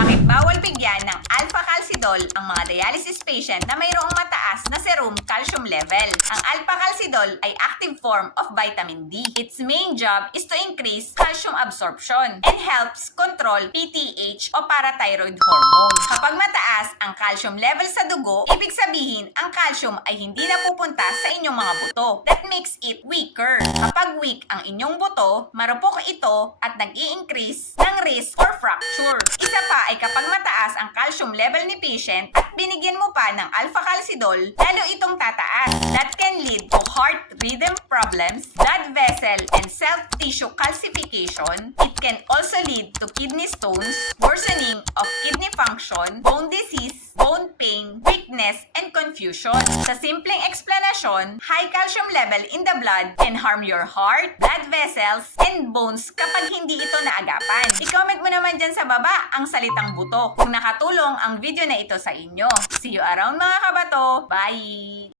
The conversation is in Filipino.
Bakit bawal bigyan ng alpha-calcidol ang mga dialysis patient na mayroong mataas na serum calcium level? Ang alpha-calcidol ay active form of vitamin D. Its main job is to increase calcium absorption and helps control PTH o parathyroid hormone. Kapag mataas ang calcium level sa dugo, ibig sabihin ang calcium ay hindi napupunta sa inyong mga buto. That makes it weaker. Kapag weak ang inyong buto, marupok ito at nag-i-increase ng risk for fracture. Isa pa ay kapag mataas ang calcium level ni patient at binigyan mo pa ng alpha-calcidol, lalo itong tataas. That can lead to heart rhythm problems, blood vessel and self-tissue calcification. It can also lead to kidney stones, worsening of kidney function, bone disease, bone pain, weakness, and confusion. Sa simpleng explanasyon, high calcium level in the blood can harm your heart, blood vessels, and bones kapag hindi ito naagapan. I-comment mo naman dyan sa baba ang salitang buto kung nakatulong ang video na ito sa inyo. See you around mga kabato! Bye!